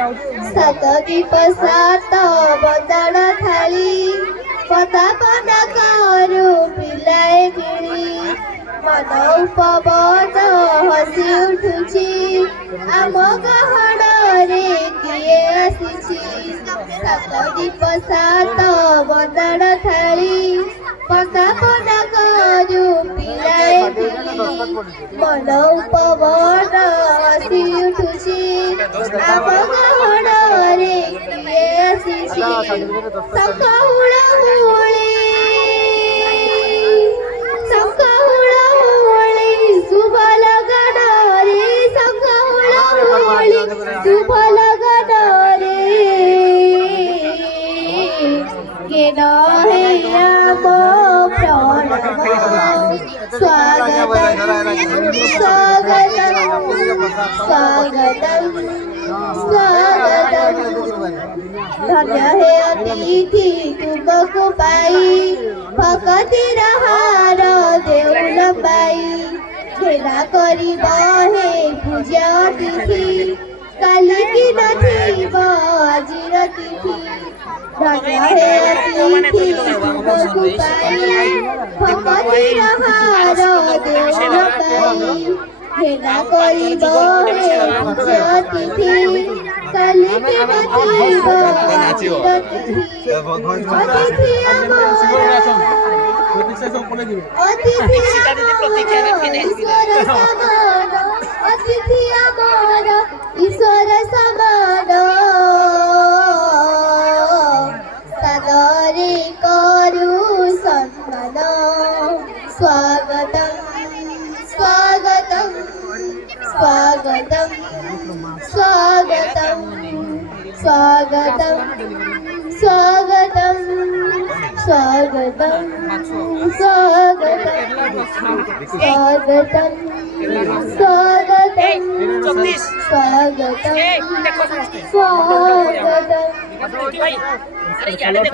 सात दीप सात बदन थाली पतापना करू पिलाए पिड़ी मन उपवन हसी उठुची आम गहन रे किए आसी सात दीप सात बदन थाली पतापना करू पिलाए पिड़ी मन उपवन हसी उठुची आम गहन रे किए आसी शुभ लगन रे शुभ लगन रे के नहे राम प्रणव स्वागतम स्वागतम स्वागतम धन्य है अतिथि तुमको पाई भगति हार देउल पाई खेला करिब हे पूजा तिथि काली की नथिब आजिर तिथि धन्य है अतिथि तुमको पाई भगति हार देउल पाई खेला करिब हे पूजा तिथि काली की नथिब आजिर तिथि अतिथि अमर ईश्वर समान सादरे करू सम्मान स्वागतम स्वागतम स्वागतम स्वागतम स्वागतम स्वागतम स्वागतम स्वागतम स्वागतम स्वागतम स्वागतम स्वागतम।